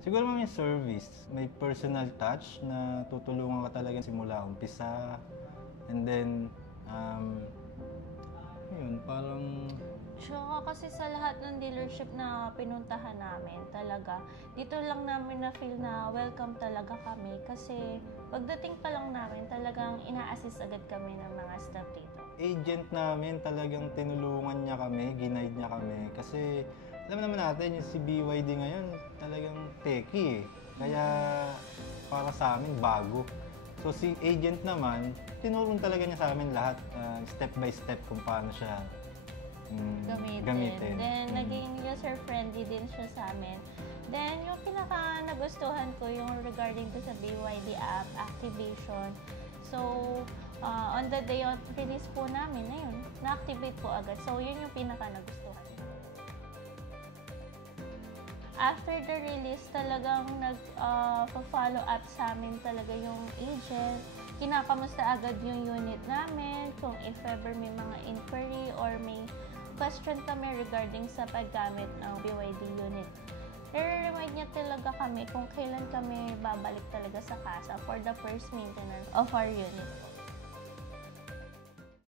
Siguro may service, may personal touch na tutulungan ka talaga simula umpisa. And then, yun, parang... Tsaka kasi sa lahat ng dealership na pinuntahan namin, talaga, dito lang namin na-feel na welcome talaga kami. Kasi pagdating pa lang namin, talagang ina-assist agad kami ng mga staff dito. Agent namin, talagang tinulungan niya kami, ginaid niya kami. Kasi alam naman natin, yung si BYD ngayon, talagang techie eh. Kaya para sa amin, bago. So si agent naman, tinulong talaga niya sa amin lahat, step by step kung paano siya gamitin. Then, naging user-friendly din siya sa amin. Then, yung pinaka-nagustuhan ko yung regarding to sa BYD app, activation. So, on the day of release po namin, ayun, na-activate po agad. So, yun yung pinaka-nagustuhan. After the release, talagang nag-follow up sa amin talaga yung agent. Kinakamusta agad yung unit namin, kung if ever may mga inquiry or may question kami regarding sa paggamit ng BYD unit. I-remind niya talaga kami kung kailan kami babalik talaga sa casa for the first maintenance of our unit.